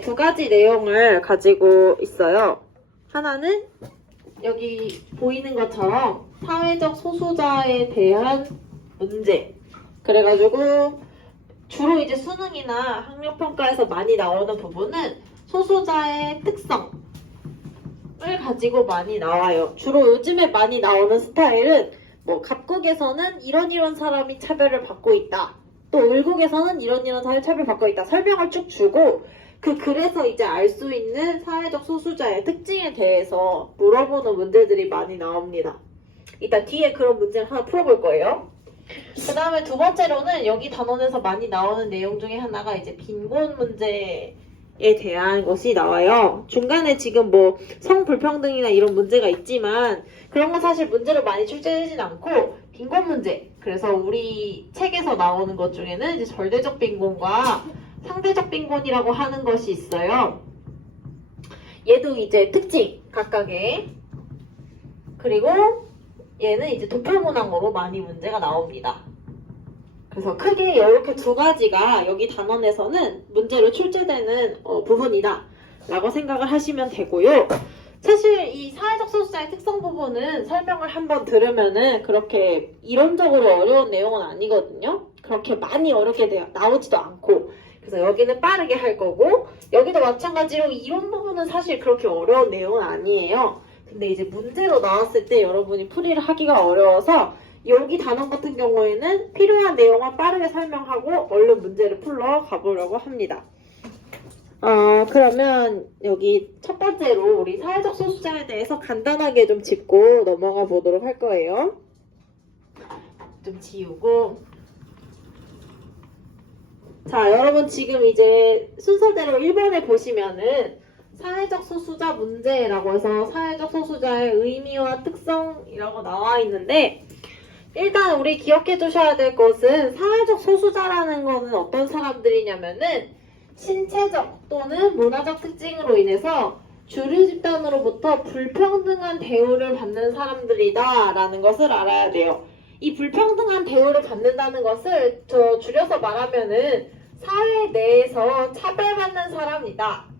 두 가지 내용을 가지고 있어요. 하나는 여기 보이는 것처럼 사회적 소수자에 대한 문제. 그래가지고 주로 이제 수능이나 학력평가에서 많이 나오는 부분은 소수자의 특성을 가지고 많이 나와요. 주로 요즘에 많이 나오는 스타일은 뭐 갑국에서는 이런 사람이 차별을 받고 있다. 또 을국에서는 이런 사람이 차별받고 있다. 설명을 쭉 주고 그래서 이제 알 수 있는 사회적 소수자의 특징에 대해서 물어보는 문제들이 많이 나옵니다. 이따 뒤에 그런 문제를 하나 풀어볼 거예요. 그 다음에 두 번째로는 여기 단원에서 많이 나오는 내용 중에 하나가 이제 빈곤 문제에 대한 것이 나와요. 중간에 지금 뭐 성불평등이나 이런 문제가 있지만 그런 건 사실 문제로 많이 출제되진 않고 빈곤 문제. 그래서 우리 책에서 나오는 것 중에는 이제 절대적 빈곤과 상대적 빈곤이라고 하는 것이 있어요. 얘도 이제 특징 각각의. 그리고 얘는 이제 도표문항으로 많이 문제가 나옵니다. 그래서 크게 이렇게 두 가지가 여기 단원에서는 문제로 출제되는 부분이다 라고 생각을 하시면 되고요. 사실 이 사회적 소수자의 특성 부분은 설명을 한번 들으면은 그렇게 이론적으로 어려운 내용은 아니거든요. 그렇게 많이 어렵게 나오지도 않고. 그래서 여기는 빠르게 할 거고 여기도 마찬가지로 이론 부분은 사실 그렇게 어려운 내용은 아니에요. 근데 이제 문제로 나왔을 때 여러분이 풀이를 하기가 어려워서 여기 단원 같은 경우에는 필요한 내용만 빠르게 설명하고 얼른 문제를 풀러 가보려고 합니다. 그러면 여기 첫 번째로 우리 사회적 소수자에 대해서 간단하게 좀 짚고 넘어가 보도록 할 거예요. 좀 지우고. 자, 여러분 지금 이제 순서대로 1번에 보시면은 사회적 소수자 문제라고 해서 사회적 소수자의 의미와 특성이라고 나와 있는데 일단 우리 기억해 두셔야 될 것은 사회적 소수자라는 거는 어떤 사람들이냐면은 신체적 또는 문화적 특징으로 인해서 주류 집단으로부터 불평등한 대우를 받는 사람들이다 라는 것을 알아야 돼요. 이 불평등한 대우를 받는다는 것을 줄여서 말하면은 사회 내에서 차별받는 사람이다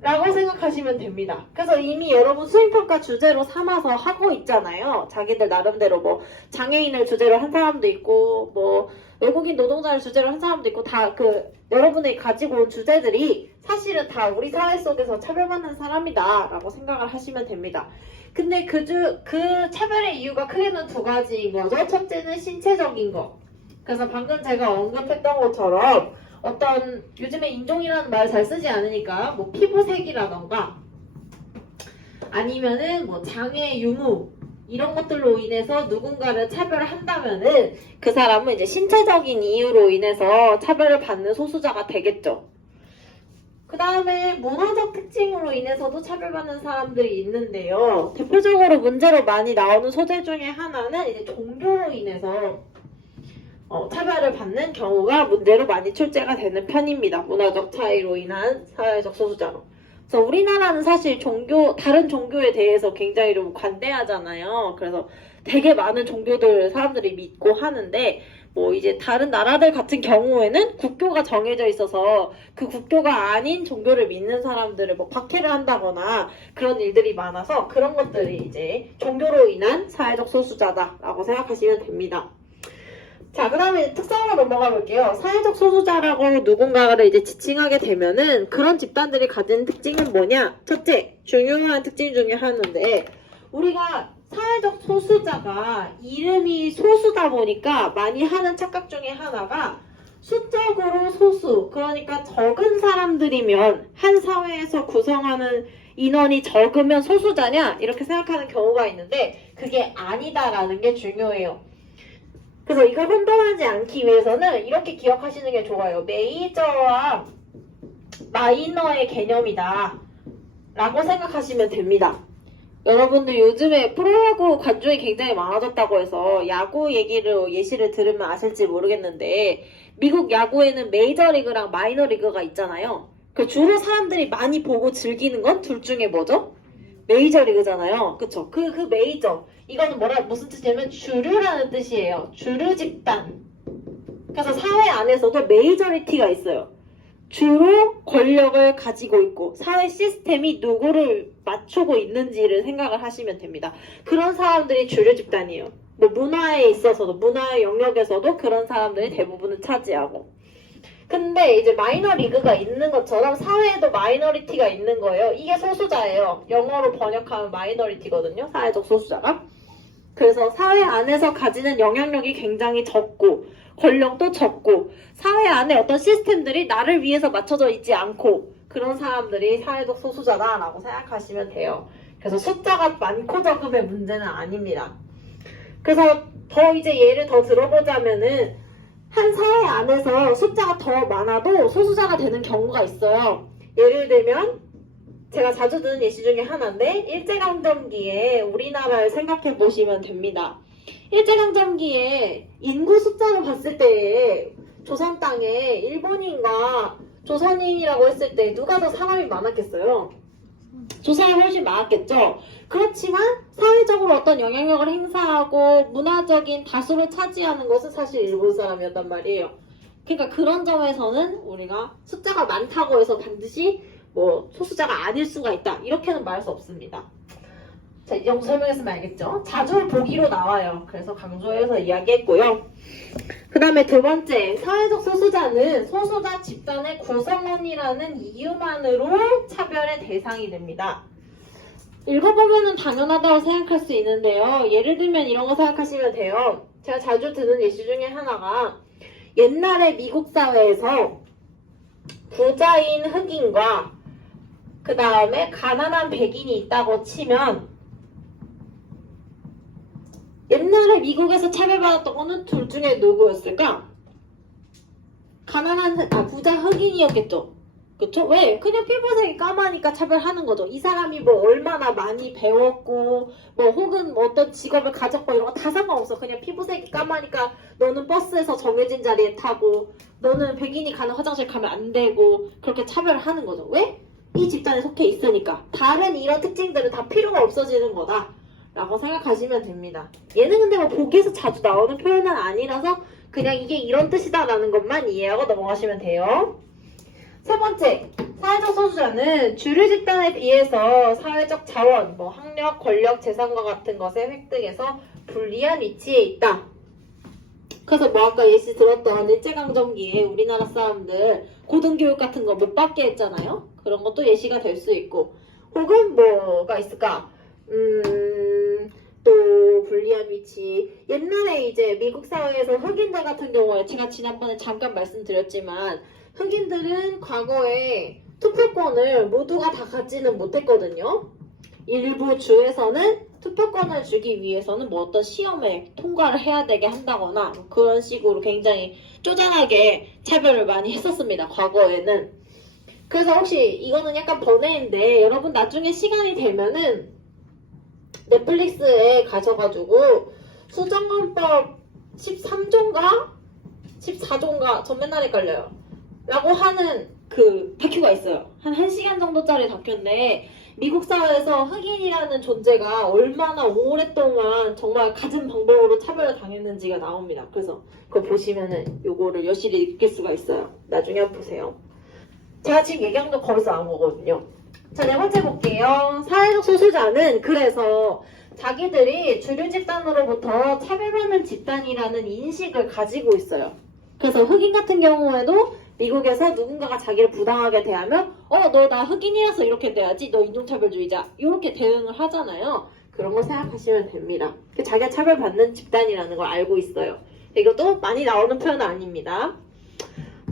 라고 생각하시면 됩니다. 그래서 이미 여러분 수행평가 주제로 삼아서 하고 있잖아요. 자기들 나름대로 뭐 장애인을 주제로 한 사람도 있고 뭐 외국인 노동자를 주제로 한 사람도 있고 다 여러분이 가지고 온 주제들이 사실은 다 우리 사회 속에서 차별받는 사람이다 라고 생각을 하시면 됩니다. 근데 그 차별의 이유가 크게는 두 가지인 거죠. 첫째는 신체적인 거. 그래서 방금 제가 언급했던 것처럼 어떤 요즘에 인종이라는 말 잘 쓰지 않으니까 뭐 피부색이라던가 아니면은 뭐 장애 유무 이런 것들로 인해서 누군가를 차별한다면은 그 사람은 이제 신체적인 이유로 인해서 차별을 받는 소수자가 되겠죠. 그 다음에 문화적 특징으로 인해서도 차별받는 사람들이 있는데요. 대표적으로 문제로 많이 나오는 소재 중에 하나는 이제 종교로 인해서 차별을 받는 경우가 문제로 많이 출제가 되는 편입니다. 문화적 차이로 인한 사회적 소수자로. 그래서 우리나라는 사실 다른 종교에 대해서 굉장히 좀 관대하잖아요. 그래서 되게 많은 종교들 사람들이 믿고 하는데 뭐 이제 다른 나라들 같은 경우에는 국교가 정해져 있어서 그 국교가 아닌 종교를 믿는 사람들을 뭐 박해를 한다거나 그런 일들이 많아서 그런 것들이 이제 종교로 인한 사회적 소수자다라고 생각하시면 됩니다. 자, 그 다음에 특성으로 넘어가 볼게요. 사회적 소수자라고 누군가를 이제 지칭하게 되면은 그런 집단들이 가진 특징은 뭐냐? 첫째, 중요한 특징 중에 하나인데 우리가 사회적 소수자가 이름이 소수다 보니까 많이 하는 착각 중에 하나가 수적으로 소수, 그러니까 적은 사람들이면 한 사회에서 구성하는 인원이 적으면 소수자냐? 이렇게 생각하는 경우가 있는데 그게 아니다라는 게 중요해요. 그래서 이걸 혼동하지 않기 위해서는 이렇게 기억하시는 게 좋아요. 메이저와 마이너의 개념이다 라고 생각하시면 됩니다. 여러분들 요즘에 프로야구 관중이 굉장히 많아졌다고 해서 야구 예시를 들으면 아실지 모르겠는데 미국 야구에는 메이저리그랑 마이너리그가 있잖아요. 주로 사람들이 많이 보고 즐기는 건 둘 중에 뭐죠? 메이저리그잖아요. 그쵸? 그 메이저. 이거는 무슨 뜻이냐면 주류라는 뜻이에요. 주류 집단. 그래서 사회 안에서도 메이저리티가 있어요. 주로 권력을 가지고 있고 사회 시스템이 누구를 맞추고 있는지를 생각을 하시면 됩니다. 그런 사람들이 주류 집단이에요. 뭐 문화에 있어서도 문화의 영역에서도 그런 사람들이 대부분을 차지하고. 근데 이제 마이너 리그가 있는 것처럼 사회에도 마이너리티가 있는 거예요. 이게 소수자예요. 영어로 번역하면 마이너리티거든요. 사회적 소수자가. 그래서 사회 안에서 가지는 영향력이 굉장히 적고 권력도 적고 사회 안에 어떤 시스템들이 나를 위해서 맞춰져 있지 않고 그런 사람들이 사회적 소수자다라고 생각하시면 돼요. 그래서 숫자가 많고 적음의 문제는 아닙니다. 그래서 더 이제 예를 더 들어보자면은 한 사회 안에서 숫자가 더 많아도 소수자가 되는 경우가 있어요. 예를 들면 제가 자주 듣는 예시 중에 하나인데 일제강점기에 우리나라를 생각해 보시면 됩니다. 일제강점기에 인구 숫자를 봤을 때 조선 땅에 일본인과 조선인이라고 했을 때 누가 더 사람이 많았겠어요? 조선이 훨씬 많았겠죠. 그렇지만 사회적으로 어떤 영향력을 행사하고 문화적인 다수를 차지하는 것은 사실 일본 사람이었단 말이에요. 그러니까 그런 점에서는 우리가 숫자가 많다고 해서 반드시 뭐 소수자가 아닐 수가 있다 이렇게는 말할 수 없습니다. 자, 이 정도 설명했으면 알겠죠? 자주 보기로 나와요. 그래서 강조해서 이야기했고요. 그 다음에 두 번째, 사회적 소수자는 소수자 집단의 구성원이라는 이유만으로 차별의 대상이 됩니다. 읽어보면 당연하다고 생각할 수 있는데요. 예를 들면 이런 거 생각하시면 돼요. 제가 자주 드는 예시 중에 하나가 옛날에 미국 사회에서 부자인 흑인과 그 다음에 가난한 백인이 있다고 치면 옛날에 미국에서 차별받았던 거는 둘 중에 누구였을까? 부자 흑인이었겠죠. 그쵸? 왜? 그냥 피부색이 까마니까 차별하는 거죠. 이 사람이 뭐 얼마나 많이 배웠고 뭐 혹은 뭐 어떤 직업을 가졌고 이런 거 다 상관없어. 그냥 피부색이 까마니까 너는 버스에서 정해진 자리에 타고 너는 백인이 가는 화장실 가면 안 되고 그렇게 차별을 하는 거죠. 왜? 이 집단에 속해 있으니까. 다른 이런 특징들은 다 필요가 없어지는 거다 라고 생각하시면 됩니다. 얘는 근데 뭐 보기에서 자주 나오는 표현은 아니라서 그냥 이게 이런 뜻이다 라는 것만 이해하고 넘어가시면 돼요. 세 번째, 사회적 소수자는 주류 집단에 비해서 사회적 자원, 뭐 학력, 권력, 재산과 같은 것의 획득에서 불리한 위치에 있다. 그래서 뭐 아까 예시 들었던 일제강점기에 우리나라 사람들 고등교육 같은 거 못 받게 했잖아요. 그런 것도 예시가 될 수 있고 혹은 뭐가 있을까? 또 불리한 위치. 옛날에 이제 미국 사회에서 흑인들 같은 경우에 제가 지난번에 잠깐 말씀드렸지만 흑인들은 과거에 투표권을 모두가 다 갖지는 못했거든요. 일부 주에서는 투표권을 주기 위해서는 뭐 어떤 시험에 통과를 해야 되게 한다거나 그런 식으로 굉장히 쪼잔하게 차별을 많이 했었습니다. 과거에는. 그래서 혹시 이거는 약간 번외인데 여러분 나중에 시간이 되면은 넷플릭스에 가셔가지고 수정헌법 13조인가? 14조인가? 전 맨날 헷갈려요. 라고 하는 그 다큐가 있어요. 한 1시간 정도짜리 다큐인데 미국 사회에서 흑인이라는 존재가 얼마나 오랫동안 정말 갖은 방법으로 차별을 당했는지가 나옵니다. 그래서 그거 보시면은 요거를 여실히 느낄 수가 있어요. 나중에 한번 보세요. 제가 지금 얘기한 거 거기서 나온 거거든요. 자, 네 번째 볼게요. 사회적 소수자는 그래서 자기들이 주류 집단으로부터 차별받는 집단이라는 인식을 가지고 있어요. 그래서 흑인 같은 경우에도 미국에서 누군가가 자기를 부당하게 대하면 너 나 흑인이라서 이렇게 돼야지 너 인종차별주의자 이렇게 대응을 하잖아요. 그런 거 생각하시면 됩니다. 자기가 차별받는 집단이라는 걸 알고 있어요. 이것도 많이 나오는 표현은 아닙니다.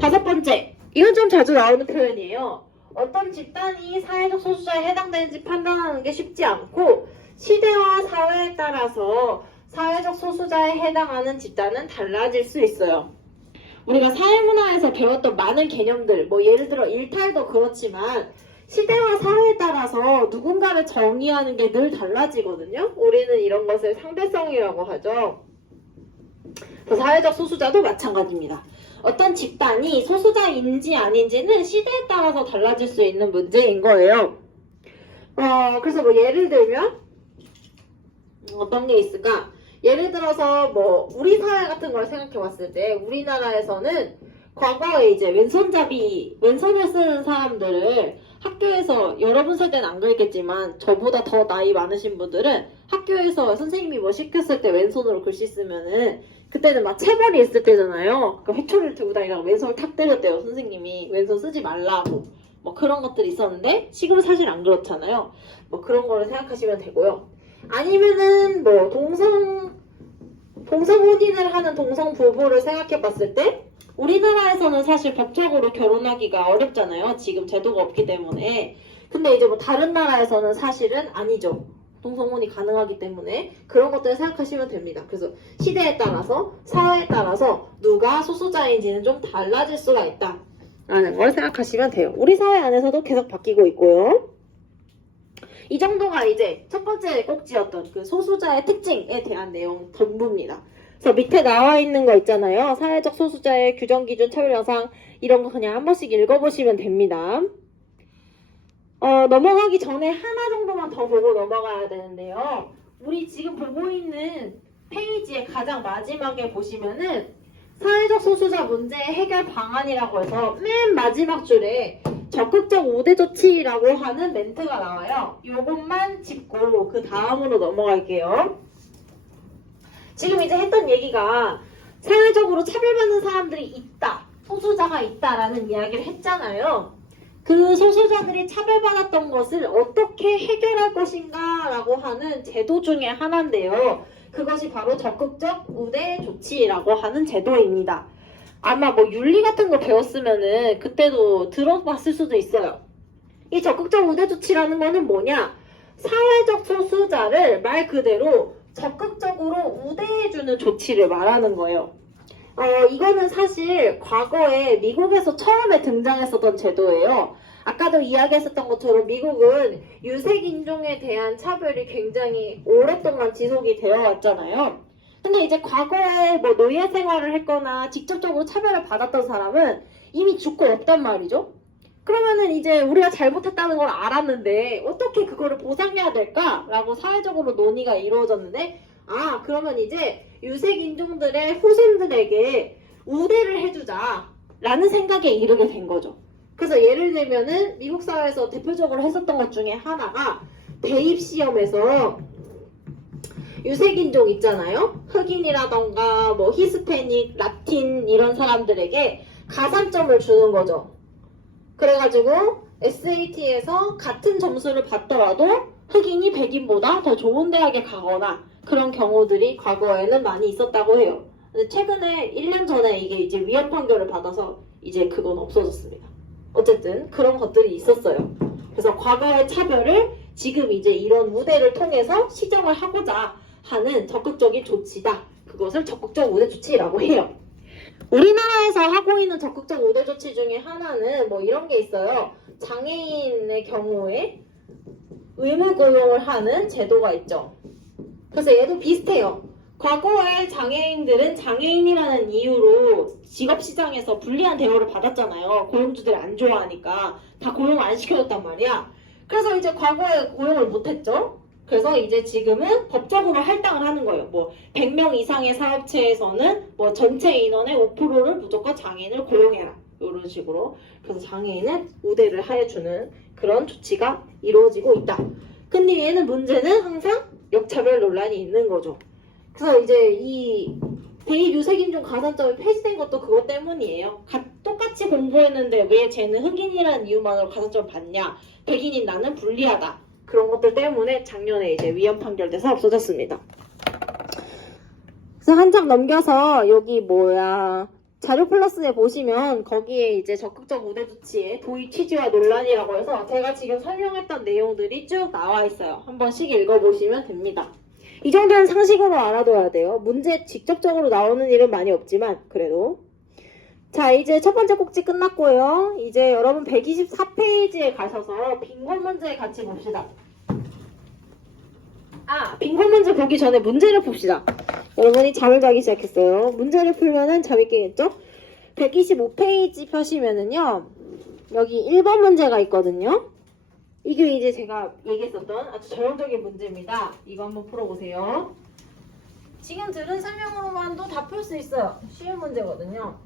다섯 번째, 이건 좀 자주 나오는 표현이에요. 어떤 집단이 사회적 소수자에 해당되는지 판단하는 게 쉽지 않고 시대와 사회에 따라서 사회적 소수자에 해당하는 집단은 달라질 수 있어요. 우리가 사회문화에서 배웠던 많은 개념들, 뭐 예를 들어 일탈도 그렇지만 시대와 사회에 따라서 누군가를 정의하는 게 늘 달라지거든요. 우리는 이런 것을 상대성이라고 하죠. 사회적 소수자도 마찬가지입니다. 어떤 집단이 소수자인지 아닌지는 시대에 따라서 달라질 수 있는 문제인 거예요. 그래서 뭐 예를 들면 어떤 게 있을까? 예를 들어서 뭐 우리 사회 같은 걸 생각해 봤을 때 우리나라에서는 과거에 이제 왼손을 쓰는 사람들을 학교에서 여러분 세대는 안 그랬겠지만 저보다 더 나이 많으신 분들은 학교에서 선생님이 뭐 시켰을 때 왼손으로 글씨 쓰면은 그때는 막 체벌이 있을 때잖아요. 그 회초리를 들고 다니다가 왼손을 탁 때렸대요. 선생님이 왼손 쓰지 말라고. 뭐 그런 것들이 있었는데 지금은 사실 안 그렇잖아요. 뭐 그런 거를 생각하시면 되고요. 아니면은 뭐 동성혼인을 하는 동성 부부를 생각해 봤을 때 우리나라에서는 사실 법적으로 결혼하기가 어렵잖아요. 지금 제도가 없기 때문에. 근데 이제 뭐 다른 나라에서는 사실은 아니죠. 동성혼이 가능하기 때문에 그런 것들을 생각하시면 됩니다. 그래서 시대에 따라서 사회에 따라서 누가 소수자인지는 좀 달라질 수가 있다 라는 걸 생각하시면 돼요. 우리 사회 안에서도 계속 바뀌고 있고요. 이 정도가 이제 첫 번째 꼭지였던 그 소수자의 특징에 대한 내용 전부입니다. 그래서 밑에 나와 있는 거 있잖아요. 사회적 소수자의 규정, 기준, 처벌 영상 이런 거 그냥 한 번씩 읽어보시면 됩니다. 넘어가기 전에 하나 정도만 더 보고 넘어가야 되는데요. 우리 지금 보고 있는 페이지의 가장 마지막에 보시면은 사회적 소수자 문제 해결 방안이라고 해서 맨 마지막 줄에 적극적 우대 조치라고 하는 멘트가 나와요. 요것만 짚고 그 다음으로 넘어갈게요. 지금 이제 했던 얘기가 사회적으로 차별받는 사람들이 있다, 소수자가 있다라는 이야기를 했잖아요. 그 소수자들이 차별받았던 것을 어떻게 해결할 것인가 라고 하는 제도 중에 하나인데요. 그것이 바로 적극적 우대 조치라고 하는 제도입니다. 아마 뭐 윤리 같은 거 배웠으면은 그때도 들어봤을 수도 있어요. 이 적극적 우대 조치라는 거는 뭐냐? 사회적 소수자를 말 그대로 적극적으로 우대해주는 조치를 말하는 거예요. 이거는 사실 과거에 미국에서 처음에 등장했었던 제도예요. 아까도 이야기했었던 것처럼 미국은 유색인종에 대한 차별이 굉장히 오랫동안 지속이 되어 왔잖아요. 근데 이제 과거에 뭐 노예 생활을 했거나 직접적으로 차별을 받았던 사람은 이미 죽고 없단 말이죠. 그러면은 이제 우리가 잘못했다는 걸 알았는데 어떻게 그거를 보상해야 될까라고 사회적으로 논의가 이루어졌는데 그러면 이제 유색인종들의 후손들에게 우대를 해주자라는 생각에 이르게 된 거죠. 그래서 예를 들면은 미국 사회에서 대표적으로 했었던 것 중에 하나가 대입시험에서 유색인종 있잖아요. 흑인이라던가 뭐 히스패닉, 라틴 이런 사람들에게 가산점을 주는 거죠. 그래가지고 SAT에서 같은 점수를 받더라도 흑인이 백인보다 더 좋은 대학에 가거나 그런 경우들이 과거에는 많이 있었다고 해요. 근데 최근에 1년 전에 이게 이제 위헌 판결을 받아서 이제 그건 없어졌습니다. 어쨌든 그런 것들이 있었어요. 그래서 과거의 차별을 지금 이제 이런 무대를 통해서 시정을 하고자 하는 적극적인 조치다. 그것을 적극적 우대 조치라고 해요. 우리나라에서 하고 있는 적극적 우대 조치 중에 하나는 뭐 이런 게 있어요. 장애인의 경우에 의무 고용을 하는 제도가 있죠. 그래서 얘도 비슷해요. 과거에 장애인들은 장애인이라는 이유로 직업시장에서 불리한 대우를 받았잖아요. 고용주들이 안 좋아하니까 다 고용 안 시켜줬단 말이야. 그래서 이제 과거에 고용을 못했죠. 그래서 이제 지금은 법적으로 할당을 하는 거예요. 뭐 100명 이상의 사업체에서는 뭐 전체 인원의 5%를 무조건 장애인을 고용해라. 이런 식으로. 그래서 장애인을 우대를 해주는 그런 조치가 이루어지고 있다. 근데 얘는 문제는 항상 역차별 논란이 있는 거죠. 그래서 이제 이 대입 유색인종 가산점이 폐지된 것도 그것 때문이에요. 똑같이 공부했는데 왜 쟤는 흑인이라는 이유만으로 가산점을 받냐? 백인인 나는 불리하다. 그런 것들 때문에 작년에 이제 위헌 판결돼서 없어졌습니다. 그래서 한 장 넘겨서 여기 자료 플러스에 보시면 거기에 이제 적극적 우대 조치의 도입 취지와 논란이라고 해서 제가 지금 설명했던 내용들이 쭉 나와 있어요. 한 번씩 읽어보시면 됩니다. 이 정도는 상식으로 알아둬야 돼요. 문제 직접적으로 나오는 일은 많이 없지만 그래도. 자, 이제 첫 번째 꼭지 끝났고요. 이제 여러분 124페이지에 가셔서 빈곤 문제 같이 봅시다. 빈곤 문제 보기 전에 문제를 봅시다. 여러분이 잠을 자기 시작했어요. 문제를 풀면은 잠이 깨겠죠? 125페이지 펴시면은요, 여기 1번 문제가 있거든요. 이게 이제 제가 얘기했었던 아주 전형적인 문제입니다. 이거 한번 풀어보세요. 지금 들은 설명으로만도 다 풀 수 있어요. 쉬운 문제거든요.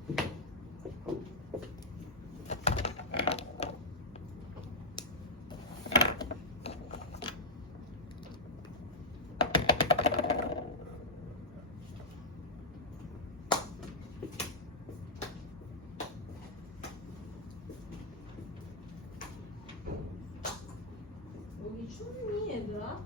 여기 춥니 얘들아?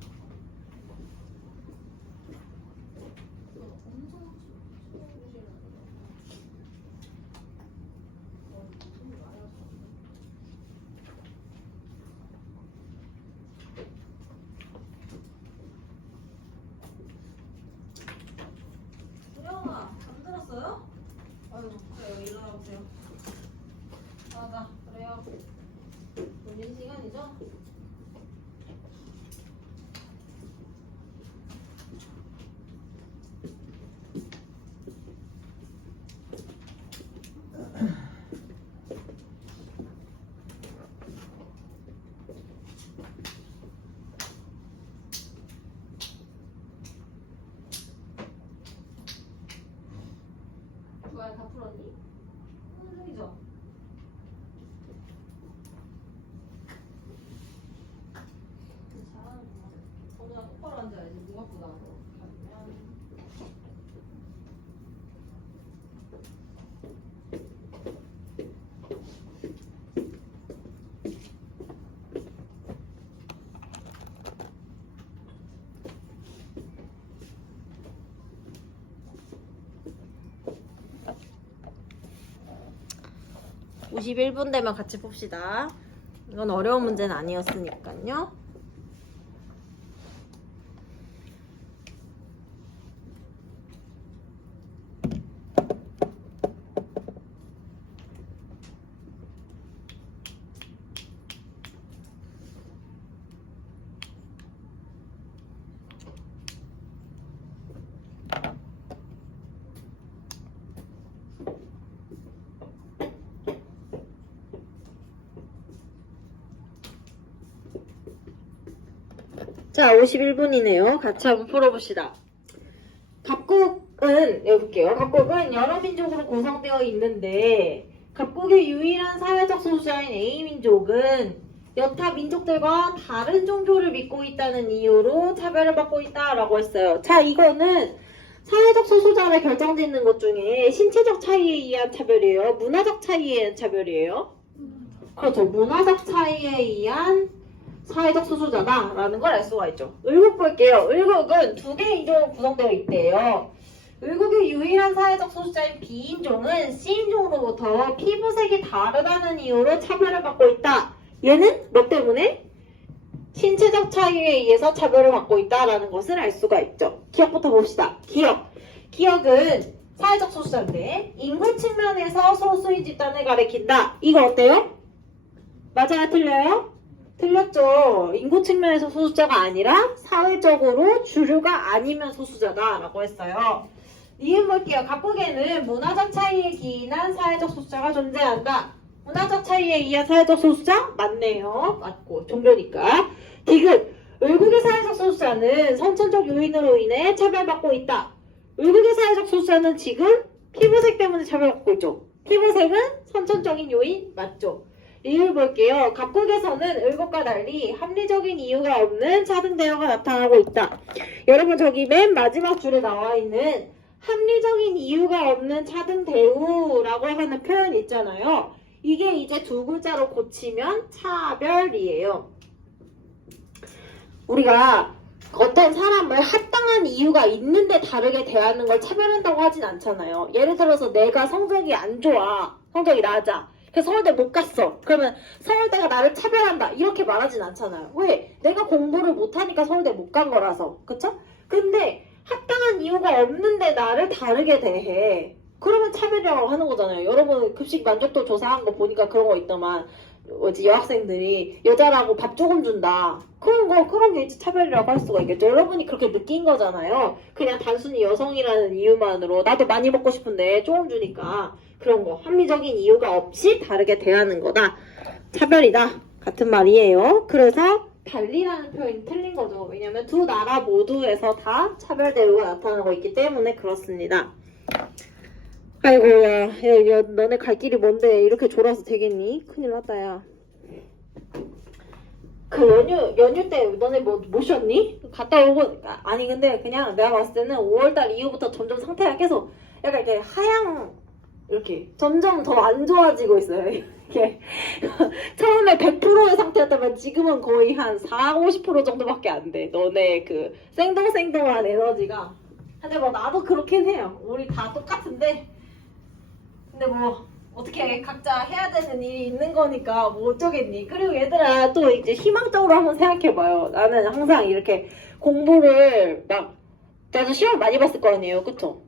수영아, 잠들었어요? 아유, 그래요. 일어나보세요. 자, 그래요. 졸린 시간이죠? 주아야 다 풀었니? 오늘 중이죠? 잘하는구나. 오늘 똑바로 앉아야지. 무겁보다 가면. 51분 되면 같이 봅시다. 이건 어려운 문제는 아니었으니까요. 자, 51분이네요. 같이 한번 풀어봅시다. 갑국은, 여기 볼게요. 갑국은 여러 민족으로 구성되어 있는데, 갑국의 유일한 사회적 소수자인 A민족은 여타 민족들과 다른 종교를 믿고 있다는 이유로 차별을 받고 있다라고 했어요. 자, 이거는 사회적 소수자를 결정짓는 것 중에 신체적 차이에 의한 차별이에요? 문화적 차이에 의한 차별이에요? 그렇죠. 문화적 차이에 의한 사회적 소수자다라는 걸 알 수가 있죠. 을국 볼게요. 을국은 두 개의 인종으로 구성되어 있대요. 을국의 유일한 사회적 소수자인 B인종은 C인종으로부터 피부색이 다르다는 이유로 차별을 받고 있다. 얘는 뭐 때문에? 신체적 차이에 의해서 차별을 받고 있다라는 것을 알 수가 있죠. 기억부터 봅시다. 기억은 사회적 소수자인데 인구 측면에서 소수의 집단을 가리킨다. 이거 어때요? 맞아요? 틀려요? 틀렸죠. 인구 측면에서 소수자가 아니라 사회적으로 주류가 아니면 소수자다라고 했어요. 니은 볼게요. 갑국에는 문화적 차이에 기인한 사회적 소수자가 존재한다. 문화적 차이에 의한 사회적 소수자? 맞네요. 맞고 종교니까. 디귿 을국의 사회적 소수자는 선천적 요인으로 인해 차별받고 있다. 을국의 사회적 소수자는 지금 피부색 때문에 차별받고 있죠. 피부색은 선천적인 요인 맞죠. 리을 볼게요. 갑국에서는 을국과 달리 합리적인 이유가 없는 차등 대우가 나타나고 있다. 여러분 저기 맨 마지막 줄에 나와 있는 합리적인 이유가 없는 차등 대우라고 하는 표현 있잖아요. 이게 이제 두 글자로 고치면 차별이에요. 우리가 어떤 사람을 합당한 이유가 있는데 다르게 대하는 걸 차별한다고 하진 않잖아요. 예를 들어서 내가 성적이 안 좋아. 성적이 낮아. 그래서 서울대 못 갔어. 그러면 서울대가 나를 차별한다. 이렇게 말하진 않잖아요. 왜? 내가 공부를 못하니까 서울대 못 간 거라서. 그쵸? 근데 합당한 이유가 없는데 나를 다르게 대해. 그러면 차별이라고 하는 거잖아요. 여러분 급식 만족도 조사한 거 보니까 그런 거 있더만. 여학생들이 여자라고 밥 조금 준다. 그런 게 이제 차별이라고 할 수가 있겠죠. 여러분이 그렇게 느낀 거잖아요. 그냥 단순히 여성이라는 이유만으로 나도 많이 먹고 싶은데 조금 주니까 그런 거. 합리적인 이유가 없이 다르게 대하는 거다. 차별이다. 같은 말이에요. 그래서 달리라는 표현이 틀린 거죠. 왜냐면 두 나라 모두에서 다 차별 대우가 나타나고 있기 때문에 그렇습니다. 아이고, 야, 너네 갈 길이 뭔데 이렇게 졸아서 되겠니? 큰일 났다, 야. 그 연휴 때 너네 뭐 쉬었니? 갔다 오고, 아니, 근데 그냥 내가 봤을 때는 5월달 이후부터 점점 상태가 계속 약간 이렇게 이렇게 점점 더 안 좋아지고 있어요. 이게 처음에 100%의 상태였다면 지금은 거의 한 40, 50% 정도밖에 안 돼. 너네 그 생동생동한 에너지가. 근데 뭐 나도 그렇긴 해요. 우리 다 똑같은데. 근데 뭐 어떻게 각자 해야 되는 일이 있는 거니까 뭐 어쩌겠니. 그리고 얘들아 또 이제 희망적으로 한번 생각해봐요. 나는 항상 이렇게 공부를 나도 시험 많이 봤을 거 아니에요. 그쵸?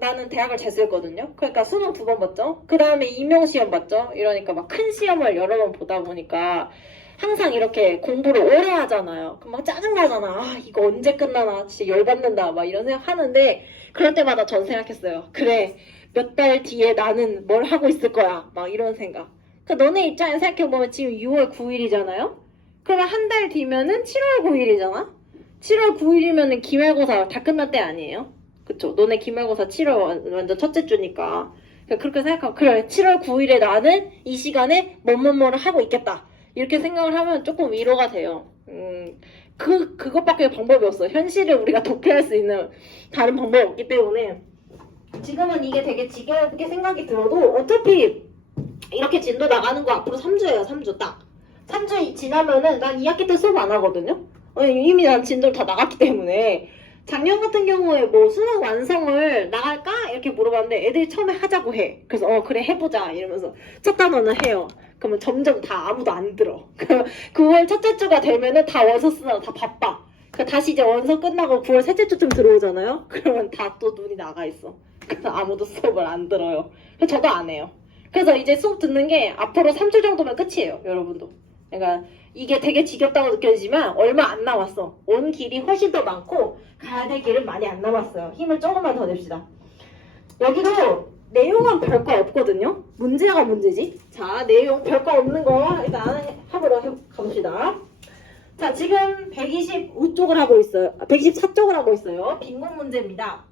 나는 대학을 재수했거든요. 그러니까 수능 2번 봤죠. 그 다음에 임용시험 봤죠. 이러니까 막 큰 시험을 여러 번 보다 보니까 항상 이렇게 공부를 오래 하잖아요. 그럼 막 짜증나잖아. 아, 이거 언제 끝나나. 진짜 열받는다. 막 이런 생각 하는데 그럴 때마다 전 생각했어요. 그래. 몇 달 뒤에 나는 뭘 하고 있을 거야. 막 이런 생각. 그러니까 너네 입장에 생각해보면 지금 6월 9일이잖아요. 그러면 한 달 뒤면은 7월 9일이잖아. 7월 9일이면은 기말고사 다 끝날 때 아니에요? 그쵸? 너네 기말고사 7월 완전 첫째 주니까. 그러니까 그렇게 생각하고 그래 7월 9일에 나는 이 시간에 뭐뭐뭐를 하고 있겠다. 이렇게 생각을 하면 조금 위로가 돼요. 그것밖에 방법이 없어요. 현실을 우리가 도피할 수 있는 다른 방법이 없기 때문에 지금은 이게 되게 지겹게 생각이 들어도 어차피 이렇게 진도 나가는 거 앞으로 3주예요. 3주 딱. 3주 지나면은 난 2학기 때 수업 안 하거든요. 이미 난 진도를 다 나갔기 때문에 작년 같은 경우에 뭐 수능 완성을 나갈까? 이렇게 물어봤는데 애들이 처음에 하자고 해. 그래서 그래 해보자 이러면서 첫 단원은 해요. 그러면 점점 다 아무도 안 들어. 9월 첫째 주가 되면은 다 원서 쓰느라 다 바빠. 다시 이제 원서 끝나고 9월 셋째 주쯤 들어오잖아요. 그러면 다 또 눈이 나가 있어. 그래서 아무도 수업을 안 들어요. 그래서 저도 안 해요. 그래서 이제 수업 듣는 게 앞으로 3주 정도면 끝이에요. 여러분도. 그러니까 이게 되게 지겹다고 느껴지지만 얼마 안 남았어. 온 길이 훨씬 더 많고 가야 될 길은 많이 안 남았어요. 힘을 조금만 더 냅시다. 여기도 내용은 별거 없거든요. 문제가 문제지. 자, 내용 별거 없는 거 일단 하보러 가봅시다. 자, 지금 125쪽을 하고 있어요. 124쪽을 하고 있어요. 빈곤 문제입니다.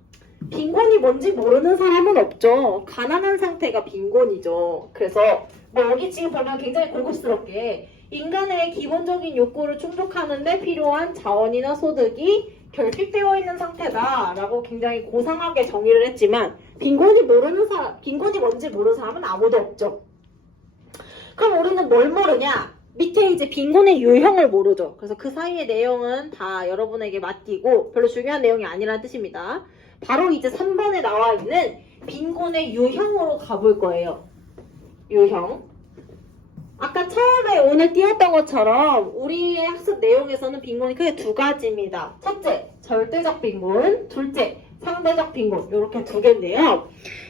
빈곤이 뭔지 모르는 사람은 없죠. 가난한 상태가 빈곤이죠. 그래서 뭐 여기 지금 보면 굉장히 고급스럽게 인간의 기본적인 욕구를 충족하는데 필요한 자원이나 소득이 결핍되어 있는 상태다라고 굉장히 고상하게 정의를 했지만 빈곤이 뭔지 모르는 사람은 아무도 없죠. 그럼 우리는 뭘 모르냐? 밑에 이제 빈곤의 유형을 모르죠. 그래서 그 사이의 내용은 다 여러분에게 맡기고 별로 중요한 내용이 아니라는 뜻입니다. 바로 이제 3번에 나와 있는 빈곤의 유형으로 가볼 거예요. 유형. 아까 처음에 오늘 띄웠던 것처럼 우리의 학습 내용에서는 빈곤이 크게 2가지입니다. 첫째, 절대적 빈곤. 둘째, 상대적 빈곤. 이렇게 2개인데요.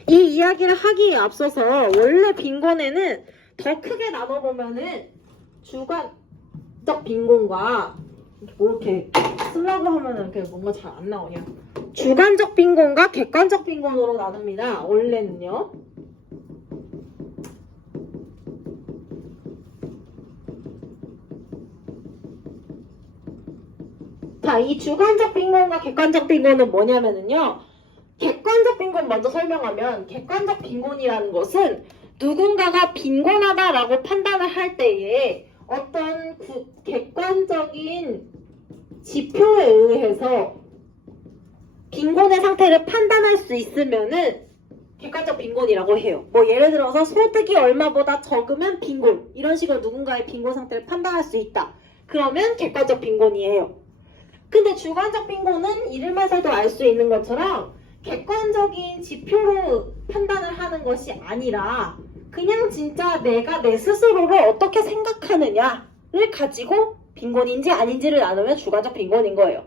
이 이야기를 하기에 앞서서 원래 빈곤에는 더 크게 나눠보면은 주관적 빈곤과 뭐 이렇게 쓰려고 하면은 이렇게 뭔가 잘 안 나오냐. 주관적 빈곤과 객관적 빈곤으로 나눕니다. 원래는요. 자, 이 주관적 빈곤과 객관적 빈곤은 뭐냐면은요. 객관적 빈곤 먼저 설명하면 객관적 빈곤이라는 것은 누군가가 빈곤하다라고 판단을 할 때에 어떤 객관적인 지표에 의해서 빈곤의 상태를 판단할 수 있으면은 객관적 빈곤이라고 해요. 뭐 예를 들어서 소득이 얼마보다 적으면 빈곤. 이런 식으로 누군가의 빈곤 상태를 판단할 수 있다. 그러면 객관적 빈곤이에요. 근데 주관적 빈곤은 이름에서도 알 수 있는 것처럼 객관적인 지표로 판단을 하는 것이 아니라 그냥 진짜 내가 내 스스로를 어떻게 생각하느냐를 가지고 빈곤인지 아닌지를 나누면 주관적 빈곤인 거예요.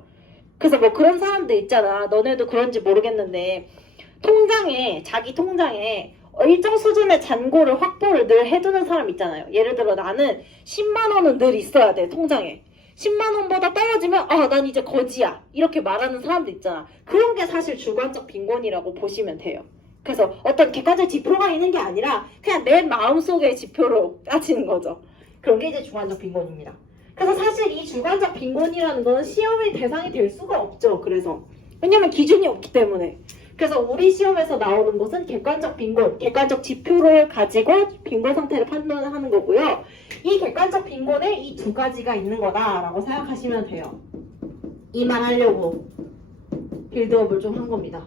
그래서 뭐 그런 사람들 있잖아. 너네도 그런지 모르겠는데 자기 통장에 일정 수준의 잔고를 확보를 늘 해두는 사람 있잖아요. 예를 들어 나는 10만 원은 늘 있어야 돼. 통장에. 10만 원보다 떨어지면 난 이제 거지야. 이렇게 말하는 사람들 있잖아. 그런 게 사실 주관적 빈곤이라고 보시면 돼요. 그래서 어떤 객관적 지표가 있는 게 아니라 그냥 내 마음속의 지표로 따지는 거죠. 그런 게 이제 주관적 빈곤입니다. 그래서 사실 이 주관적 빈곤이라는 건 시험의 대상이 될 수가 없죠. 그래서 왜냐면 기준이 없기 때문에. 그래서 우리 시험에서 나오는 것은 객관적 빈곤, 객관적 지표를 가지고 빈곤 상태를 판단하는 거고요. 이 객관적 빈곤에 이 두 가지가 있는 거다라고 생각하시면 돼요. 이 말 하려고 빌드업을 좀 한 겁니다.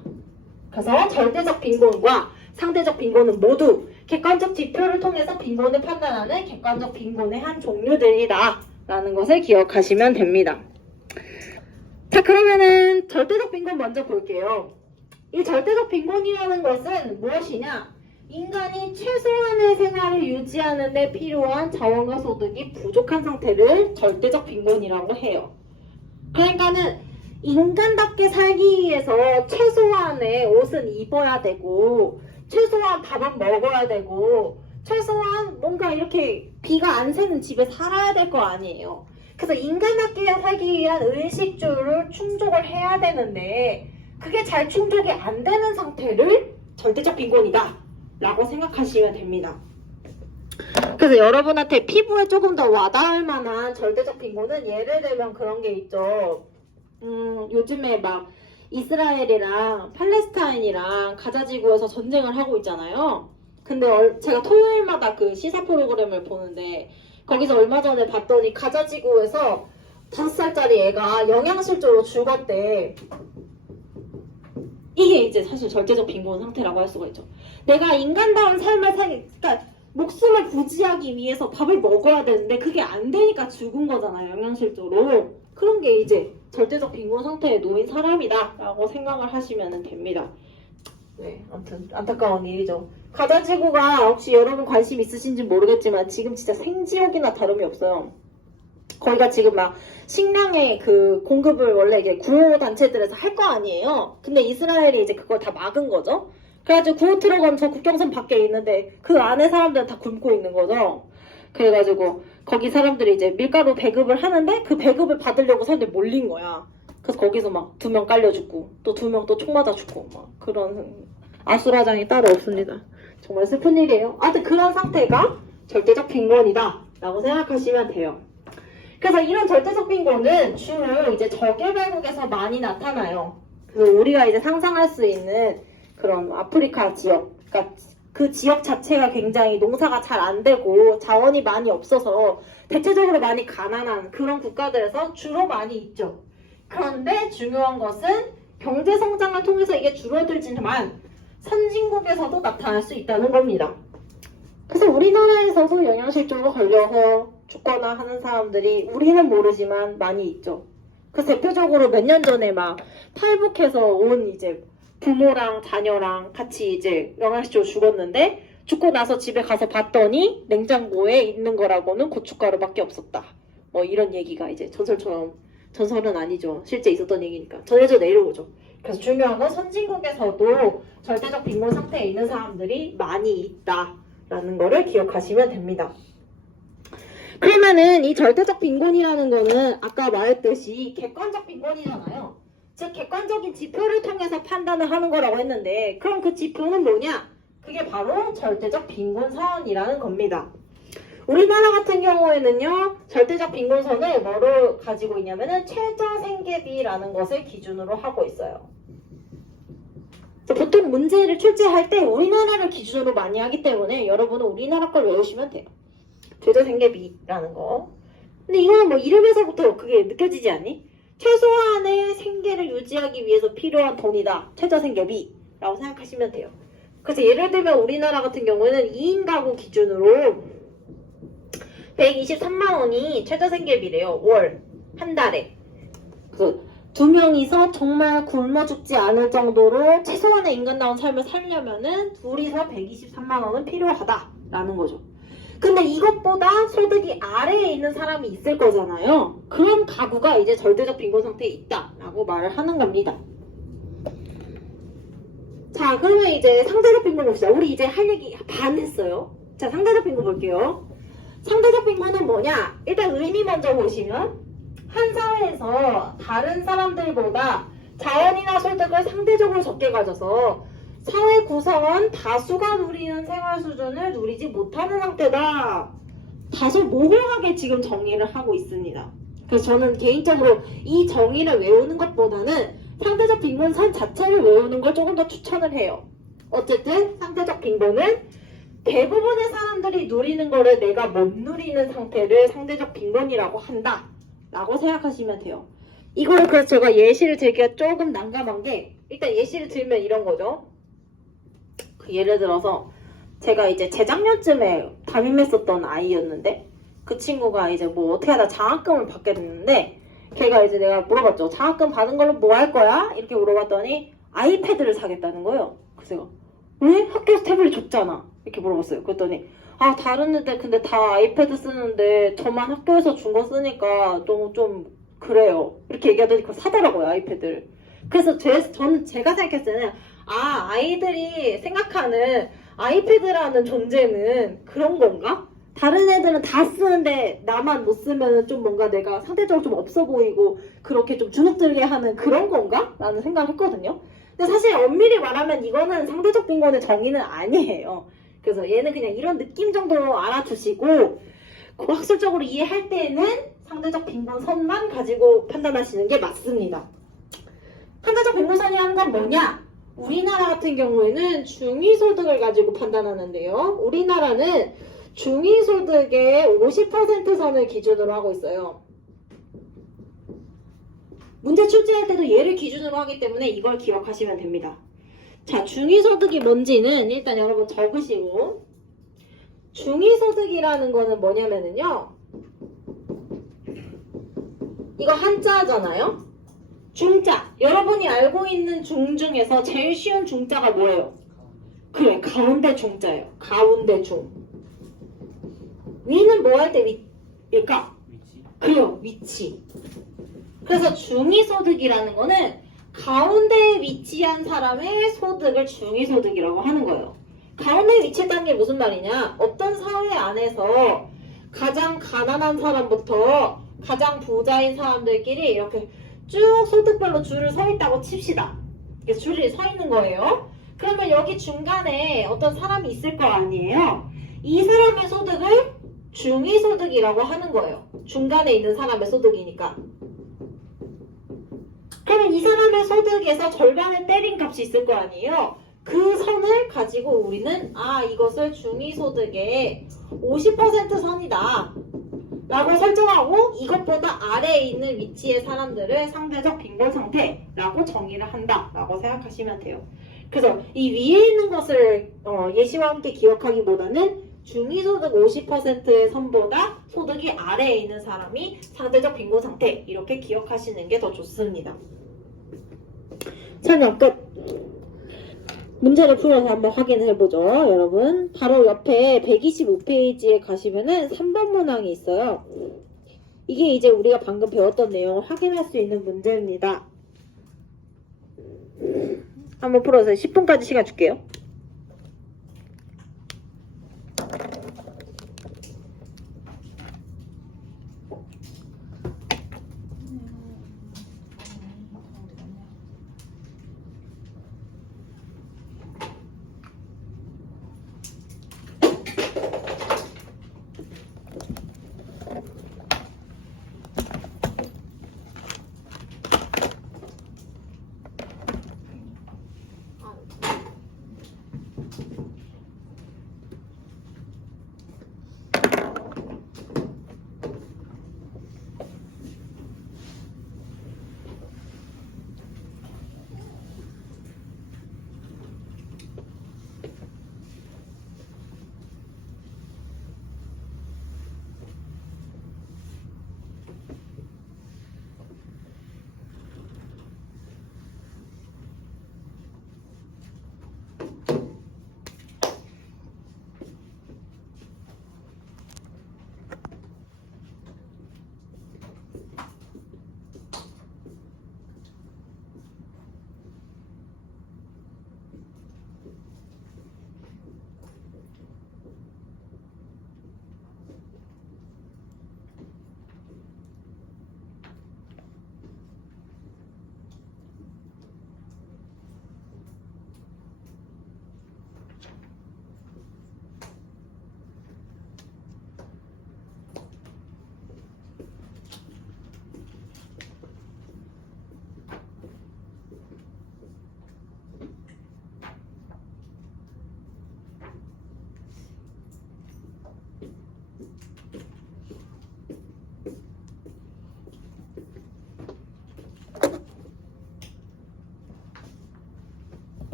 그래서 절대적 빈곤과 상대적 빈곤은 모두 객관적 지표를 통해서 빈곤을 판단하는 객관적 빈곤의 한 종류들이다 라는 것을 기억하시면 됩니다. 자, 그러면은 절대적 빈곤 먼저 볼게요. 이 절대적 빈곤이라는 것은 무엇이냐? 인간이 최소한의 생활을 유지하는 데 필요한 자원과 소득이 부족한 상태를 절대적 빈곤이라고 해요. 그러니까는 인간답게 살기 위해서 최소한의 옷은 입어야 되고 최소한 밥은 먹어야 되고 최소한 뭔가 이렇게 비가 안 새는 집에 살아야 될 거 아니에요. 그래서 인간답게 살기 위한 의식주를 충족을 해야 되는데 그게 잘 충족이 안 되는 상태를 절대적 빈곤이다 라고 생각하시면 됩니다. 그래서 여러분한테 피부에 조금 더 와닿을 만한 절대적 빈곤은 예를 들면 그런 게 있죠. 요즘에 막 이스라엘이랑 팔레스타인이랑 가자지구에서 전쟁을 하고 있잖아요. 근데 제가 토요일마다 그 시사 프로그램을 보는데 거기서 얼마 전에 봤더니 가자지구에서 5살짜리 애가 영양실조로 죽었대. 이게 이제 사실 절대적 빈곤 상태라고 할 수가 있죠. 내가 인간다운 삶을 그러니까 목숨을 부지하기 위해서 밥을 먹어야 되는데 그게 안 되니까 죽은 거잖아요. 영양실조로. 그런 게 이제 절대적 빈곤 상태에 놓인 사람이다 라고 생각을 하시면 됩니다. 네, 아무튼 안타까운 일이죠. 가자지구가 혹시 여러분 관심 있으신지 모르겠지만 지금 진짜 생지옥이나 다름이 없어요. 거기가 지금 막 식량의 그 공급을 원래 이제 구호 단체들에서 할 거 아니에요. 근데 이스라엘이 이제 그걸 다 막은 거죠. 그래가지고 구호 트럭은 저 국경선 밖에 있는데 그 안에 사람들은 다 굶고 있는 거죠. 그래가지고 거기 사람들이 이제 밀가루 배급을 하는데 그 배급을 받으려고 사람들이 몰린 거야. 그래서 거기서 막 2명 깔려 죽고 또 2명 또 총 맞아 죽고 막 그런 아수라장이 따로 없습니다. 정말 슬픈 일이에요. 아무튼 그런 상태가 절대적 빈곤이다 라고 생각하시면 돼요. 그래서 이런 절대적 빈곤은 주로 이제 저개발국에서 많이 나타나요. 그래서 우리가 이제 상상할 수 있는 그런 아프리카 지역, 그러니까 그 지역 자체가 굉장히 농사가 잘 안 되고 자원이 많이 없어서 대체적으로 많이 가난한 그런 국가들에서 주로 많이 있죠. 그런데 중요한 것은 경제 성장을 통해서 이게 줄어들지만 선진국에서도 나타날 수 있다는 겁니다. 그래서 우리나라에서도 영양실조로 걸려서 죽거나 하는 사람들이 우리는 모르지만 많이 있죠. 그래서 대표적으로 몇 년 전에 막 탈북해서 온 이제 부모랑 자녀랑 같이 이제 영양실조 죽었는데 죽고 나서 집에 가서 봤더니 냉장고에 있는 거라고는 고춧가루밖에 없었다. 뭐 이런 얘기가 이제 전설처럼, 전설은 아니죠. 실제 있었던 얘기니까 전해져 내려오죠. 그래서 중요한 건 선진국에서도 절대적 빈곤 상태에 있는 사람들이 많이 있다라는 거를 기억하시면 됩니다. 그러면은 이 절대적 빈곤이라는 거는 아까 말했듯이 객관적 빈곤이잖아요. 즉 객관적인 지표를 통해서 판단을 하는 거라고 했는데 그럼 그 지표는 뭐냐? 그게 바로 절대적 빈곤선이라는 겁니다. 우리나라 같은 경우에는요, 절대적 빈곤선을 뭐로 가지고 있냐면은 최저생계비라는 것을 기준으로 하고 있어요. 보통 문제를 출제할 때 우리나라를 기준으로 많이 하기 때문에 여러분은 우리나라 걸 외우시면 돼요. 최저생계비라는 거. 근데 이거는 뭐 이름에서부터 그게 느껴지지 않니? 최소한의 생계를 유지하기 위해서 필요한 돈이다. 최저생계비라고 생각하시면 돼요. 그래서 예를 들면 우리나라 같은 경우에는 2인 가구 기준으로 123만 원이 최저생계비래요. 월. 한 달에. 그래서 2명이서 정말 굶어 죽지 않을 정도로 최소한의 인간다운 삶을 살려면은 둘이서 123만 원은 필요하다라는 거죠. 근데 이것보다 소득이 아래에 있는 사람이 있을 거잖아요. 그런 가구가 이제 절대적 빈곤 상태에 있다라고 말을 하는 겁니다. 자, 그러면 이제 상대적 빈곤 봅시다. 우리 이제 할 얘기 반 했어요. 자, 상대적 빈곤 볼게요. 상대적 빈곤은 뭐냐? 일단 의미 먼저 보시면 한 사회에서 다른 사람들보다 자원이나 소득을 상대적으로 적게 가져서 사회 구성원 다수가 누리는 생활 수준을 누리지 못하는 상태다. 다소 모호하게 지금 정의를 하고 있습니다. 그래서 저는 개인적으로 이 정의를 외우는 것보다는 상대적 빈곤선 자체를 외우는 걸 조금 더 추천을 해요. 어쨌든 상대적 빈곤은 대부분의 사람들이 누리는 거를 내가 못 누리는 상태를 상대적 빈곤이라고 한다 라고 생각하시면 돼요. 이거를 그래서 제가 예시를 들기가 조금 난감한 게 일단 예시를 들면 이런 거죠. 예를 들어서 제가 이제 재작년쯤에 담임했었던 아이였는데 그 친구가 이제 뭐 어떻게 하다 장학금을 받게 됐는데 걔가 이제 내가 물어봤죠. 장학금 받은 걸로 뭐 할 거야? 이렇게 물어봤더니 아이패드를 사겠다는 거예요. 그래서 제가 왜? 학교에서 태블릿 줬잖아. 이렇게 물어봤어요. 그랬더니 아 다른 애들 근데 다 아이패드 쓰는데 저만 학교에서 준 거 쓰니까 너무 좀 그래요. 이렇게 얘기하더니 그거 사더라고요. 아이패드를. 그래서 저는 제가 생각했을 때는 아 아이들이 생각하는 아이패드라는 존재는 그런 건가? 다른 애들은 다 쓰는데 나만 못 쓰면 좀 뭔가 내가 상대적으로 좀 없어 보이고 그렇게 좀 주눅들게 하는 그런 건가? 라는 생각을 했거든요. 근데 사실 엄밀히 말하면 이거는 상대적 빈곤의 정의는 아니에요. 그래서 얘는 그냥 이런 느낌 정도로 알아주시고 학술적으로 이해할 때는 상대적 빈곤선만 가지고 판단하시는 게 맞습니다. 상대적 빈곤선이라는 건 뭐냐? 우리나라 같은 경우에는 중위소득을 가지고 판단하는데요. 우리나라는 중위소득의 50% 선을 기준으로 하고 있어요. 문제 출제할 때도 얘를 기준으로 하기 때문에 이걸 기억하시면 됩니다. 자, 중위소득이 뭔지는 일단 여러분 적으시고 중위소득이라는 거는 뭐냐면은요. 이거 한자잖아요. 중자. 여러분이 알고 있는 중 중에서 제일 쉬운 중자가 뭐예요? 그래, 가운데 중자예요. 가운데 중. 위는 뭐 할 때 위일까? 위치. 그래요, 위치. 그래서 중위소득이라는 거는 가운데에 위치한 사람의 소득을 중위소득이라고 하는 거예요. 가운데에 위치했다는 게 무슨 말이냐? 어떤 사회 안에서 가장 가난한 사람부터 가장 부자인 사람들끼리 이렇게 쭉 소득별로 줄을 서 있다고 칩시다. 그래서 줄이 서 있는 거예요. 그러면 여기 중간에 어떤 사람이 있을 거 아니에요? 이 사람의 소득을 중위소득이라고 하는 거예요. 중간에 있는 사람의 소득이니까. 그러면 이 사람의 소득에서 절반을 때린 값이 있을 거 아니에요? 그 선을 가지고 우리는 이것을 중위소득의 50% 선이다 라고 설정하고 이것보다 아래에 있는 위치의 사람들을 상대적 빈곤 상태라고 정의를 한다 라고 생각하시면 돼요. 그래서 이 위에 있는 것을 예시와 함께 기억하기보다는 중위소득 50%의 선보다 소득이 아래에 있는 사람이 상대적 빈곤 상태 이렇게 기억하시는 게 더 좋습니다. 설명 끝. 문제를 풀어서 한번 확인해보죠. 여러분 바로 옆에 125페이지에 가시면은 3번 문항이 있어요. 이게 이제 우리가 방금 배웠던 내용을 확인할 수 있는 문제입니다. 한번 풀어서 10분까지 시간 줄게요.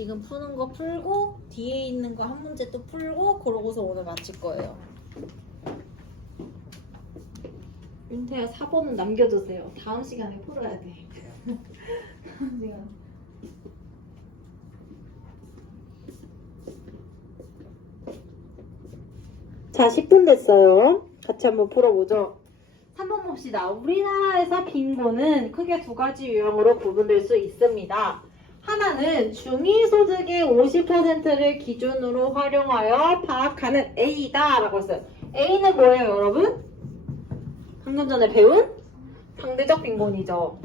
지금 푸는 거 풀고 뒤에 있는 거 한 문제 또 풀고 그러고서 오늘 마칠 거예요. 윤태야 4번은 남겨두세요. 다음 시간에 풀어야 돼. 자, 10분 됐어요. 같이 한번 풀어보죠. 3번 봅시다. 우리나라에서 빈곤은 크게 두 가지 유형으로 구분될 수 있습니다. 하나는 중위소득의 50%를 기준으로 활용하여 파악하는 A다 라고 했어요. A는 뭐예요, 여러분? 방금 전에 배운 상대적 빈곤이죠.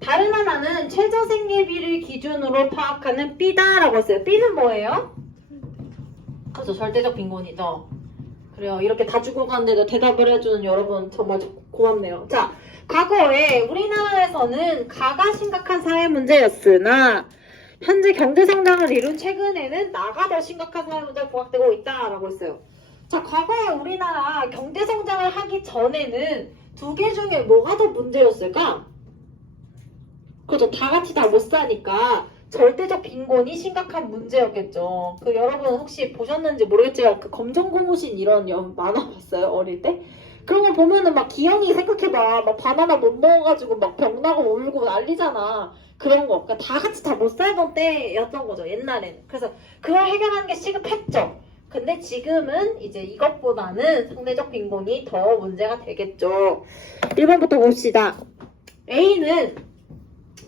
다른 하나는 최저생계비를 기준으로 파악하는 B다 라고 했어요. B는 뭐예요? 그렇죠, 절대적 빈곤이죠. 그래요. 이렇게 다 주고 가는데도 대답을 해주는 여러분 정말 고맙네요. 자, 과거에 우리나라에서는 가가 심각한 사회 문제였으나 현재 경제 성장을 이룬 최근에는 나가 더 심각한 사회 문제가 부각되고 있다라고 했어요. 자, 과거에 우리나라 경제 성장을 하기 전에는 두 개 중에 뭐가 더 문제였을까? 그죠, 다 같이 다 못 사니까 절대적 빈곤이 심각한 문제였겠죠. 그 여러분 혹시 보셨는지 모르겠지만 그 검정고무신 이런 만화 봤어요? 어릴 때? 그런 거 보면은 막 기영이 생각해봐. 막 바나나 못 먹어가지고 막 병나고 울고 난리잖아. 그런 거. 그러니까 다 같이 다 못 살던 때였던 거죠. 옛날에는. 그래서 그걸 해결하는 게 시급했죠. 근데 지금은 이제 이것보다는 상대적 빈곤이 더 문제가 되겠죠. 1번부터 봅시다. A는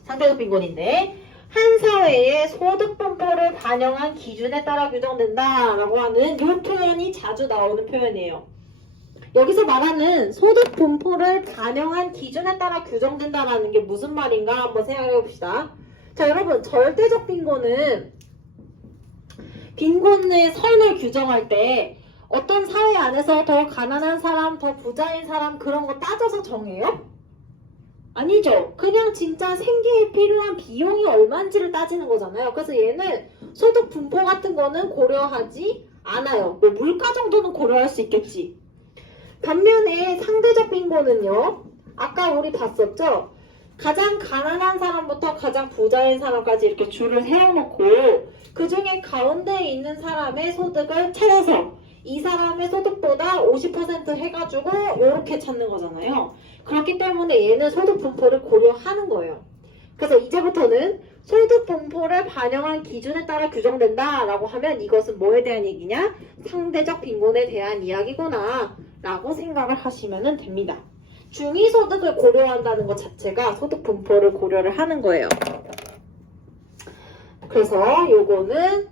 상대적 빈곤인데 한 사회의 소득 분포를 반영한 기준에 따라 규정된다 라고 하는 이 표현이 자주 나오는 표현이에요. 여기서 말하는 소득 분포를 반영한 기준에 따라 규정된다라는 게 무슨 말인가 한번 생각해 봅시다. 자, 여러분, 절대적 빈곤은 빈곤의 선을 규정할 때 어떤 사회 안에서 더 가난한 사람, 더 부자인 사람 그런 거 따져서 정해요? 아니죠. 그냥 진짜 생계에 필요한 비용이 얼마인지를 따지는 거잖아요. 그래서 얘는 소득 분포 같은 거는 고려하지 않아요. 뭐 물가 정도는 고려할 수 있겠지. 반면에 상대적 빈곤은요. 아까 우리 봤었죠? 가장 가난한 사람부터 가장 부자인 사람까지 이렇게 줄을 세워놓고 그 중에 가운데에 있는 사람의 소득을 찾아서 이 사람의 소득보다 50% 해가지고 이렇게 찾는 거잖아요. 그렇기 때문에 얘는 소득 분포를 고려하는 거예요. 그래서 이제부터는 소득 분포를 반영한 기준에 따라 규정된다 라고 하면 이것은 뭐에 대한 얘기냐? 상대적 빈곤에 대한 이야기구나 라고 생각을 하시면 됩니다. 중위소득을 고려한다는 것 자체가 소득 분포를 고려를 하는 거예요. 그래서 요거는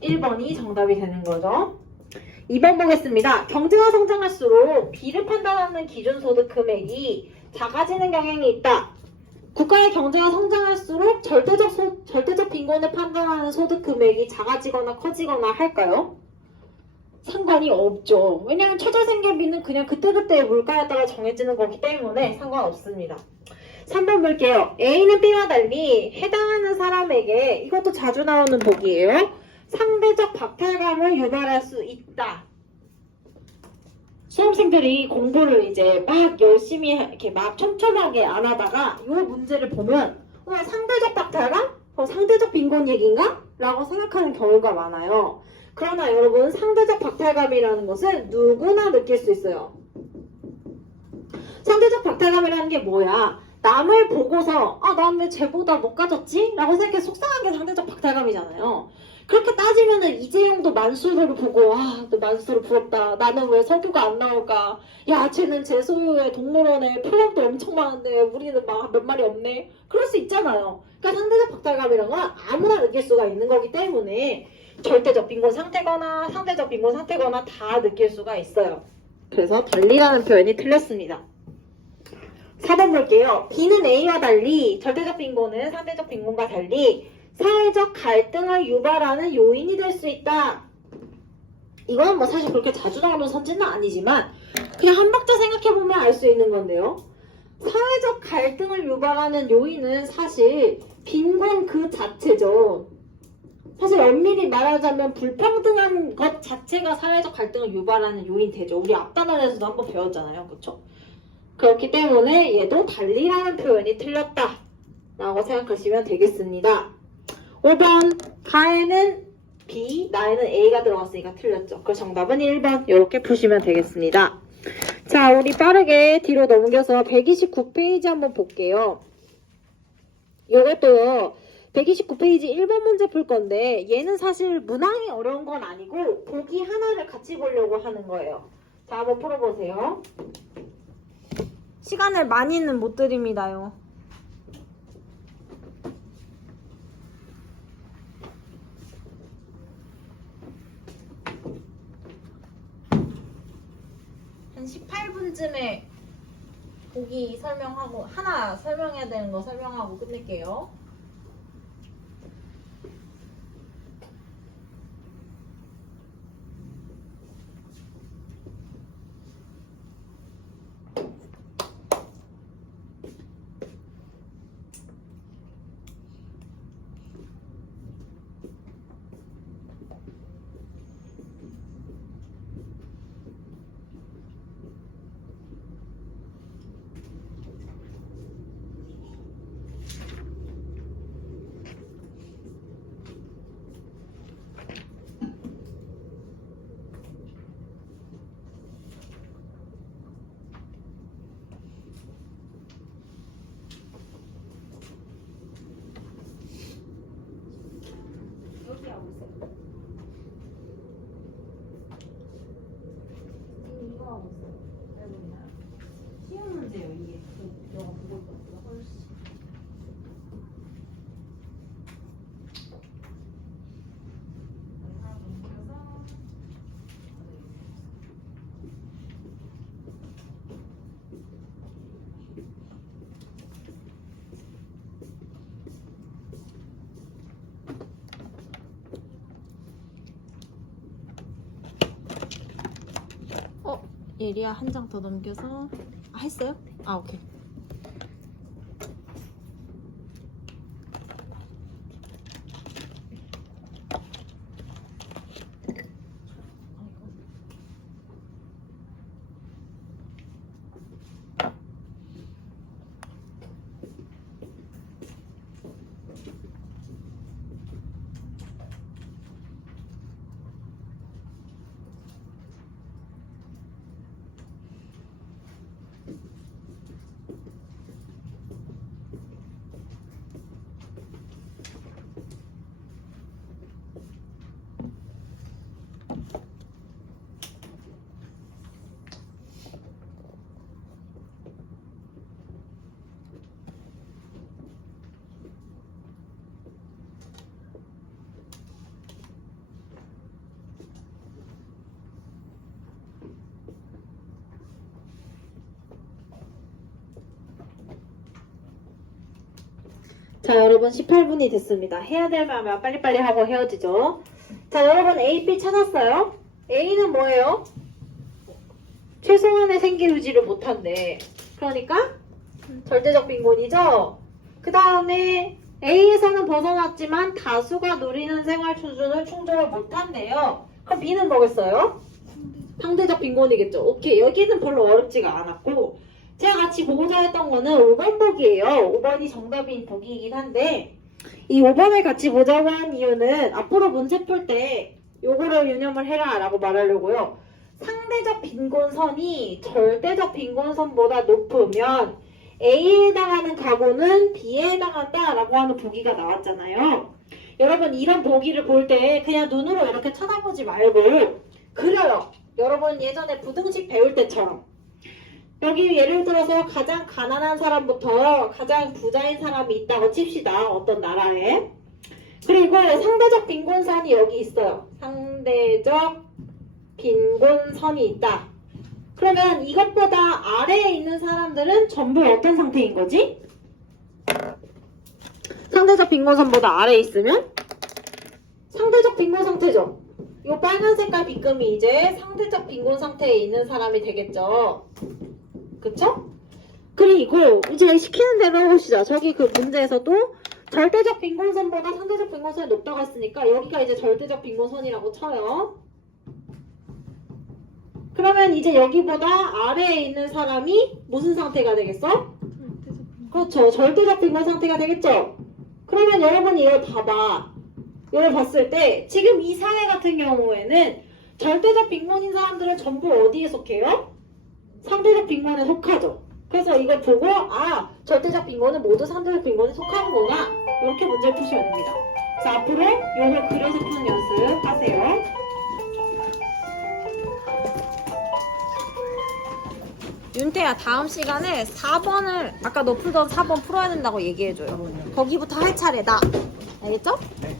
1번이 정답이 되는 거죠. 2번 보겠습니다. 경제가 성장할수록 B를 판단하는 기준소득 금액이 작아지는 경향이 있다. 국가의 경제가 성장할수록 절대적 빈곤을 판단하는 소득 금액이 작아지거나 커지거나 할까요? 상관이 없죠. 왜냐하면 최저생계비는 그냥 그때그때의 물가에 따라 정해지는 거기 때문에 상관없습니다. 3번 볼게요. A는 B와 달리 해당하는 사람에게 이것도 자주 나오는 복이에요. 상대적 박탈감을 유발할 수 있다. 수험생들이 공부를 이제 막 열심히 이렇게 막 촘촘하게 안 하다가 이 문제를 보면 상대적 박탈감? 상대적 빈곤 얘기인가? 라고 생각하는 경우가 많아요. 그러나 여러분 상대적 박탈감이라는 것은 누구나 느낄 수 있어요. 상대적 박탈감이라는 게 뭐야? 남을 보고서 난 왜 쟤보다 못 가졌지? 라고 생각해 속상한 게 상대적 박탈감이잖아요. 그렇게 따지면은 이재용도 만수를 보고 너 만수를 부럽다. 나는 왜 석유가 안 나올까? 야, 쟤는 제 소유의 동물원에 풀량도 엄청 많은데 우리는 막 몇 마리 없네. 그럴 수 있잖아요. 그러니까 상대적 박탈감이란 건 아무나 느낄 수가 있는 거기 때문에 절대적 빈곤 상태거나 상대적 빈곤 상태거나 다 느낄 수가 있어요. 그래서 달리라는 표현이 틀렸습니다. 4번 볼게요. B는 A와 달리 절대적 빈곤은 상대적 빈곤과 달리 사회적 갈등을 유발하는 요인이 될 수 있다. 이건 뭐 사실 그렇게 자주 나오는 선지는 아니지만 그냥 한 박자 생각해보면 알 수 있는 건데요. 사회적 갈등을 유발하는 요인은 사실 빈곤 그 자체죠. 사실 엄밀히 말하자면 불평등한 것 자체가 사회적 갈등을 유발하는 요인 되죠. 우리 앞단원에서도 한번 배웠잖아요. 그렇죠? 그렇기 때문에 얘도 달리라는 표현이 틀렸다 라고 생각하시면 되겠습니다. 5번 가에는 B, 나에는 A가 들어갔으니까 틀렸죠. 그래서 정답은 1번 이렇게 푸시면 되겠습니다. 자, 우리 빠르게 뒤로 넘겨서 129페이지 한번 볼게요. 이것도요. 129페이지 1번 문제 풀 건데 얘는 사실 문항이 어려운 건 아니고 보기 하나를 같이 보려고 하는 거예요. 자, 한번 풀어보세요. 시간을 많이는 못 드립니다요. 한 18분쯤에 보기 설명하고 하나 설명해야 되는 거 설명하고 끝낼게요. 여기 하고 있어요. 이거 하고 있어요. 잘 보이나요? 쉬운 문제예요, 이게. 영어 보고 있었어요, 훨씬. 하나 넘겨서. 예리야 한 장 더 넘겨서 했어요? 오케이. 자, 여러분 18분이 됐습니다. 해야 될 말만 빨리빨리 하고 헤어지죠. 자, 여러분 A, B 찾았어요? A는 뭐예요? 최소한의 생계 유지를 못한대. 그러니까 절대적 빈곤이죠. 그 다음에 A에서는 벗어났지만 다수가 누리는 생활 수준을 충족을 못한대요. 그럼 B는 뭐겠어요? 상대적 빈곤이겠죠. 오케이, 여기는 별로 어렵지가 않았고 제가 같이 보고자 했던 거는 5번 보기예요. 5번이 정답인 보기이긴 한데 이 5번을 같이 보자고 한 이유는 앞으로 문제 풀 때 요거를 유념을 해라 라고 말하려고요. 상대적 빈곤선이 절대적 빈곤선보다 높으면 A에 해당하는 가구는 B에 해당한다 라고 하는 보기가 나왔잖아요. 여러분 이런 보기를 볼 때 그냥 눈으로 이렇게 쳐다보지 말고 그려요. 여러분 예전에 부등식 배울 때처럼 여기 예를 들어서 가장 가난한 사람부터 가장 부자인 사람이 있다고 칩시다. 어떤 나라에. 그리고 상대적 빈곤선이 여기 있어요. 상대적 빈곤선이 있다. 그러면 이것보다 아래에 있는 사람들은 전부 어떤 상태인 거지? 상대적 빈곤선보다 아래에 있으면 상대적 빈곤 상태죠. 이 빨간 색깔 빗금이 이제 상대적 빈곤 상태에 있는 사람이 되겠죠. 그쵸? 그리고 이제 시키는 대로 해봅시다. 저기 그 문제에서도 절대적 빈곤선보다 상대적 빈곤선이 높다고 했으니까 여기가 이제 절대적 빈곤선이라고 쳐요. 그러면 이제 여기보다 아래에 있는 사람이 무슨 상태가 되겠어? 그럼 그렇죠. 절대적 빈곤 상태가 되겠죠. 그러면 여러분이 이걸 봐봐. 이걸 봤을 때 지금 이 사회 같은 경우에는 절대적 빈곤인 사람들은 전부 어디에 속해요? 상대적 빈곤에 속하죠. 그래서 이걸 보고 아 절대적 빈곤은 모두 상대적 빈곤에 속하는구나 이렇게 문제를 푸시면 됩니다. 그래서 앞으로 이걸 그려서 푸는 연습 하세요. 윤태야 다음 시간에 4번을 아까 너 풀던 4번 풀어야 된다고 얘기해줘요. 거기부터 할 차례다. 알겠죠? 네.